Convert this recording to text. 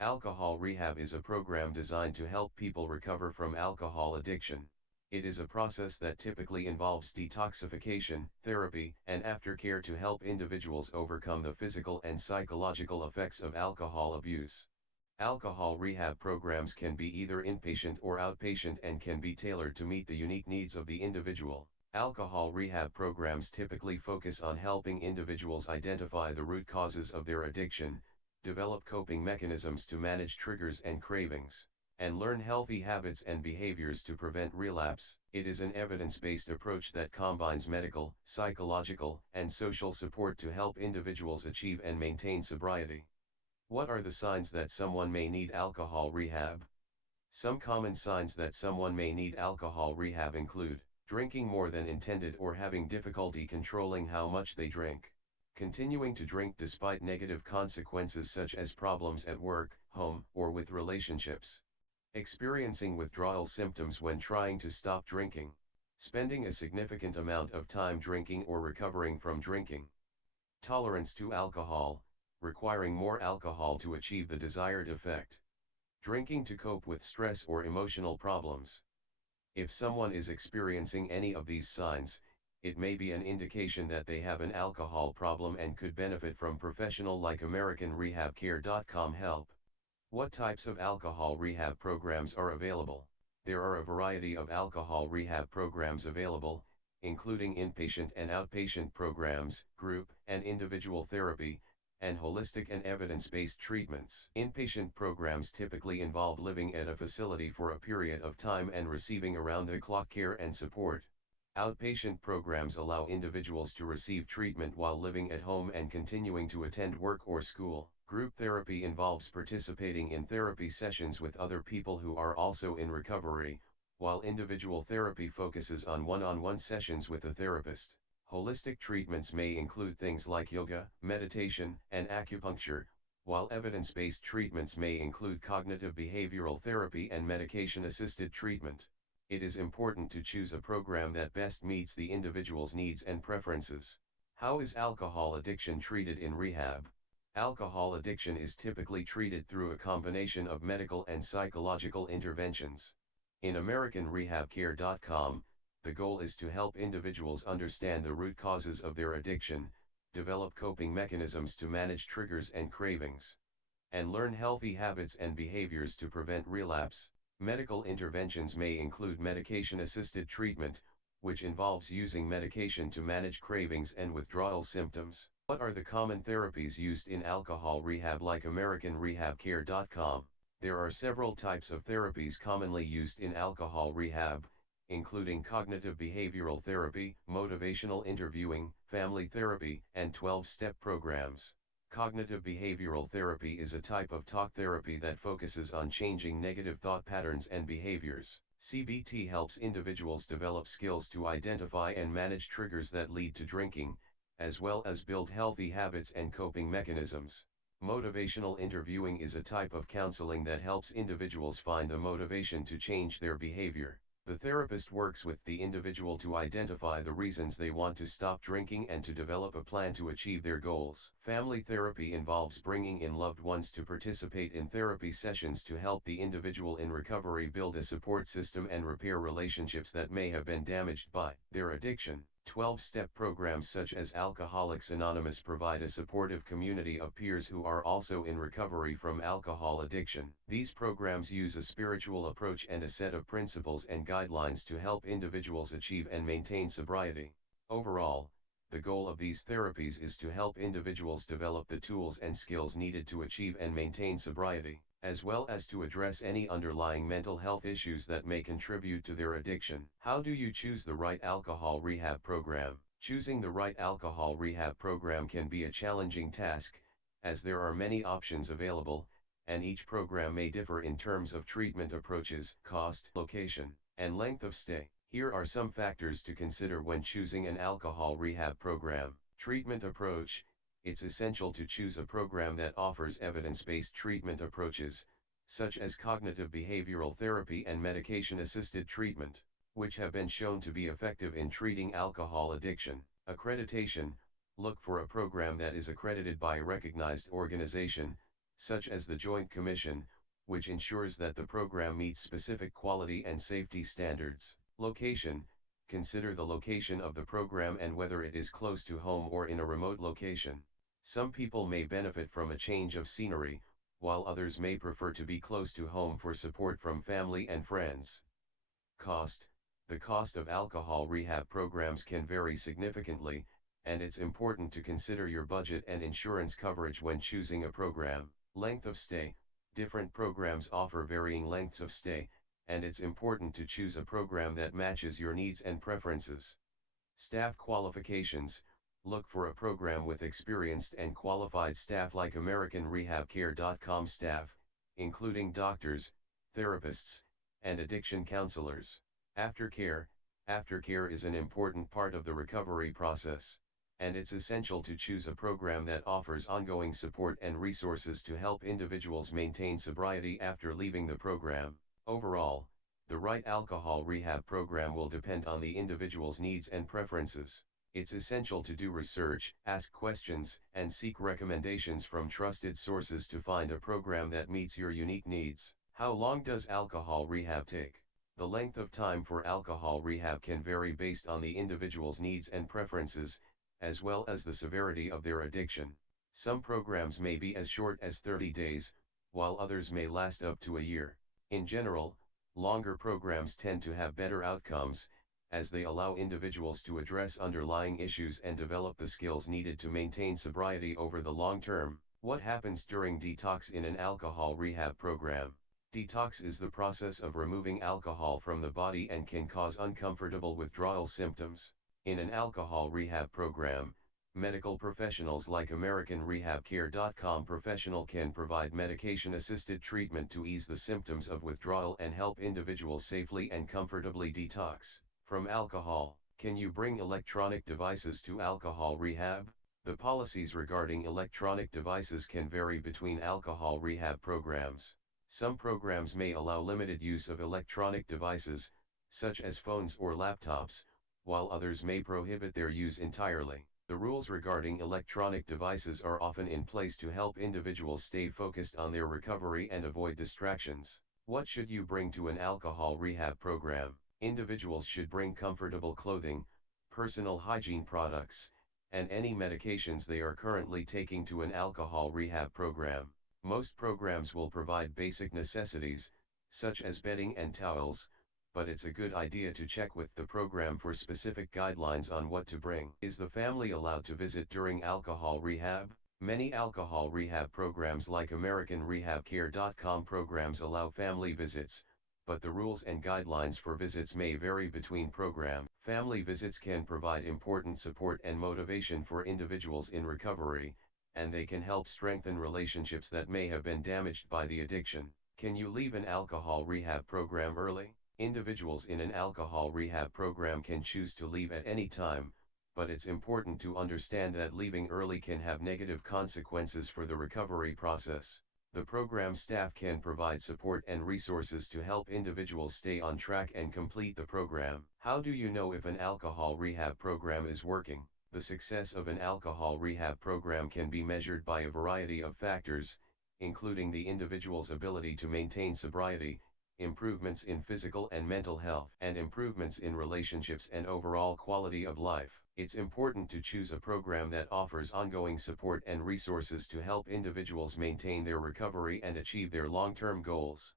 Alcohol rehab is a program designed to help people recover from alcohol addiction. It is a process that typically involves detoxification, therapy, and aftercare to help individuals overcome the physical and psychological effects of alcohol abuse. Alcohol rehab programs can be either inpatient or outpatient and can be tailored to meet the unique needs of the individual. Alcohol rehab programs typically focus on helping individuals identify the root causes of their addiction, develop coping mechanisms to manage triggers and cravings, and learn healthy habits and behaviors to prevent relapse. It is an evidence-based approach that combines medical, psychological, and social support to help individuals achieve and maintain sobriety. What are the signs that someone may need alcohol rehab? Some common signs that someone may need alcohol rehab include drinking more than intended or having difficulty controlling how much they drink, continuing to drink despite negative consequences such as problems at work, home, or with relationships, experiencing withdrawal symptoms when trying to stop drinking, spending a significant amount of time drinking or recovering from drinking, tolerance to alcohol, requiring more alcohol to achieve the desired effect, drinking to cope with stress or emotional problems. If someone is experiencing any of these signs, it may be an indication that they have an alcohol problem and could benefit from professional like AmericanRehabCare.com help. What types of alcohol rehab programs are available? There are a variety of alcohol rehab programs available, including inpatient and outpatient programs, group and individual therapy, and holistic and evidence-based treatments. Inpatient programs typically involve living at a facility for a period of time and receiving around-the-clock care and support. Outpatient programs allow individuals to receive treatment while living at home and continuing to attend work or school. Group therapy involves participating in therapy sessions with other people who are also in recovery, while individual therapy focuses on one-on-one sessions with a therapist. Holistic treatments may include things like yoga, meditation, and acupuncture, while evidence-based treatments may include cognitive behavioral therapy and medication-assisted treatment. It is important to choose a program that best meets the individual's needs and preferences. How is alcohol addiction treated in rehab? Alcohol addiction is typically treated through a combination of medical and psychological interventions. In AmericanRehabCare.com, the goal is to help individuals understand the root causes of their addiction, develop coping mechanisms to manage triggers and cravings, and learn healthy habits and behaviors to prevent relapse. Medical interventions may include medication-assisted treatment, which involves using medication to manage cravings and withdrawal symptoms. What are the common therapies used in alcohol rehab like AmericanRehabCare.com? There are several types of therapies commonly used in alcohol rehab, including cognitive behavioral therapy, motivational interviewing, family therapy, and 12-step programs. Cognitive behavioral therapy is a type of talk therapy that focuses on changing negative thought patterns and behaviors. CBT helps individuals develop skills to identify and manage triggers that lead to drinking, as well as build healthy habits and coping mechanisms. Motivational interviewing is a type of counseling that helps individuals find the motivation to change their behavior. The therapist works with the individual to identify the reasons they want to stop drinking and to develop a plan to achieve their goals. Family therapy involves bringing in loved ones to participate in therapy sessions to help the individual in recovery build a support system and repair relationships that may have been damaged by their addiction. 12-step programs such as Alcoholics Anonymous provide a supportive community of peers who are also in recovery from alcohol addiction. These programs use a spiritual approach and a set of principles and guidelines to help individuals achieve and maintain sobriety. Overall, the goal of these therapies is to help individuals develop the tools and skills needed to achieve and maintain sobriety, as well as to address any underlying mental health issues that may contribute to their addiction. How do you choose the right alcohol rehab program? Choosing the right alcohol rehab program can be a challenging task, as there are many options available, and each program may differ in terms of treatment approaches, cost, location, and length of stay. Here are some factors to consider when choosing an alcohol rehab program. Treatment approach. It's essential to choose a program that offers evidence-based treatment approaches, such as cognitive behavioral therapy and medication-assisted treatment, which have been shown to be effective in treating alcohol addiction. Accreditation. Look for a program that is accredited by a recognized organization, such as the Joint Commission, which ensures that the program meets specific quality and safety standards. Location: consider the location of the program and whether it is close to home or in a remote location. Some people may benefit from a change of scenery, while others may prefer to be close to home for support from family and friends. Cost: the cost of alcohol rehab programs can vary significantly, and it's important to consider your budget and insurance coverage when choosing a program. Length of stay: different programs offer varying lengths of stay, and it's important to choose a program that matches your needs and preferences. Staff qualifications: look for a program with experienced and qualified staff like AmericanRehabCare.com staff, including doctors, therapists, and addiction counselors. Aftercare: aftercare is an important part of the recovery process, and it's essential to choose a program that offers ongoing support and resources to help individuals maintain sobriety after leaving the program. Overall, the right alcohol rehab program will depend on the individual's needs and preferences. It's essential to do research, ask questions, and seek recommendations from trusted sources to find a program that meets your unique needs. How long does alcohol rehab take? The length of time for alcohol rehab can vary based on the individual's needs and preferences, as well as the severity of their addiction. Some programs may be as short as 30 days, while others may last up to a year. In general, longer programs tend to have better outcomes, as they allow individuals to address underlying issues and develop the skills needed to maintain sobriety over the long term. What happens during detox in an alcohol rehab program? Detox is the process of removing alcohol from the body and can cause uncomfortable withdrawal symptoms. In an alcohol rehab program, medical professionals like AmericanRehabCare.com professional can provide medication-assisted treatment to ease the symptoms of withdrawal and help individuals safely and comfortably detox from alcohol. Can you bring electronic devices to alcohol rehab? The policies regarding electronic devices can vary between alcohol rehab programs. Some programs may allow limited use of electronic devices, such as phones or laptops, while others may prohibit their use entirely. The rules regarding electronic devices are often in place to help individuals stay focused on their recovery and avoid distractions. What should you bring to an alcohol rehab program? Individuals should bring comfortable clothing, personal hygiene products, and any medications they are currently taking to an alcohol rehab program. Most programs will provide basic necessities, such as bedding and towels, but it's a good idea to check with the program for specific guidelines on what to bring. Is the family allowed to visit during alcohol rehab? Many alcohol rehab programs like AmericanRehabCare.com programs allow family visits, but the rules and guidelines for visits may vary between programs. Family visits can provide important support and motivation for individuals in recovery, and they can help strengthen relationships that may have been damaged by the addiction. Can you leave an alcohol rehab program early? Individuals in an alcohol rehab program can choose to leave at any time, but it's important to understand that leaving early can have negative consequences for the recovery process. The program staff can provide support and resources to help individuals stay on track and complete the program. How do you know if an alcohol rehab program is working? The success of an alcohol rehab program can be measured by a variety of factors, including the individual's ability to maintain sobriety, improvements in physical and mental health, and improvements in relationships and overall quality of life. It's important to choose a program that offers ongoing support and resources to help individuals maintain their recovery and achieve their long-term goals.